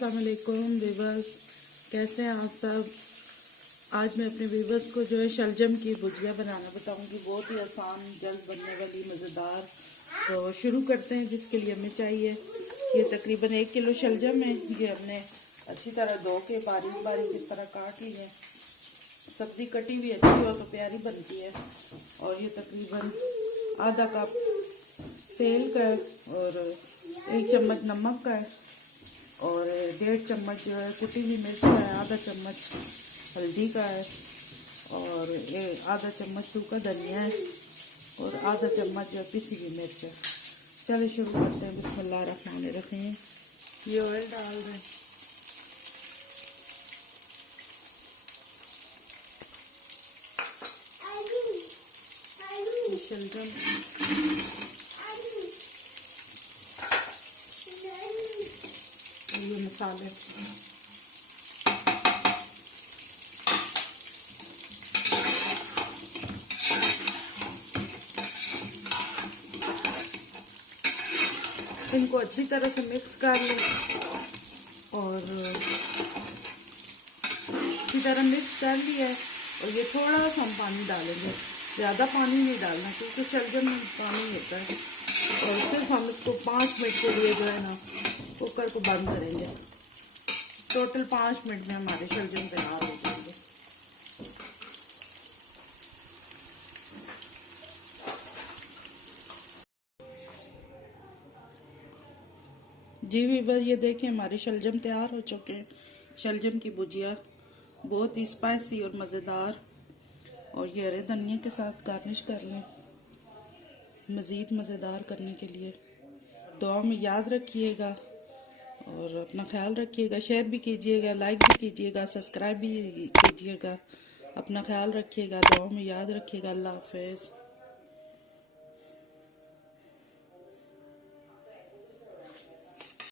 अस्सलाम वालेकुम वीवर्स, कैसे हैं आप सब। आज मैं अपने वीवर्स को जो है शलजम की भुजिया बनाना बताऊंगी। बहुत ही आसान, जल्द बनने वाली, मज़ेदार। तो शुरू करते हैं। जिसके लिए हमें चाहिए ये तकरीबन 1 किलो शलजम है। ये हमने अच्छी तरह धो के बारीक बारीक इस तरह काट ली है। सब्ज़ी कटी हुई अच्छी हो तो प्यारी बनती है। और ये तकरीबन आधा कप तेल का है और 1 चम्मच नमक का है और 1.5 चम्मच जो है कुटी हुई मिर्च का है, आधा चम्मच हल्दी का है और आधा चम्मच सूखा धनिया है और आधा चम्मच जो पिसी हुई मिर्च है। चलिए शुरू करते हैं। बिस्मिल्लाह रहमान रहीम। ये ऑयल डाल दें। शलजम ये मसाले इनको अच्छी तरह से मिक्स कर लें और अच्छी तरह मिक्स कर लिया है। और ये थोड़ा सा हम पानी डालेंगे, ज़्यादा पानी नहीं डालना क्योंकि शलजम में पानी होता है। और सिर्फ हम इसको 5 मिनट के लिए जो है ना कुकर को बंद करेंगे। टोटल 5 मिनट में हमारे शलजम तैयार हो जाएंगे। जी वीवर, ये देखें हमारे शलजम तैयार हो चुके हैं। शलजम की भुजिया बहुत ही स्पाइसी और मज़ेदार। और ये हरे धनिया के साथ गार्निश कर लें मज़ीद मज़ेदार करने के लिए। दुआ में याद रखिएगा और अपना ख्याल रखिएगा। शेयर भी कीजिएगा, लाइक भी कीजिएगा, सब्सक्राइब भी कीजिएगा। अपना ख्याल रखिएगा, दुआ में याद रखिएगा। अल्लाह हाफ़िज़।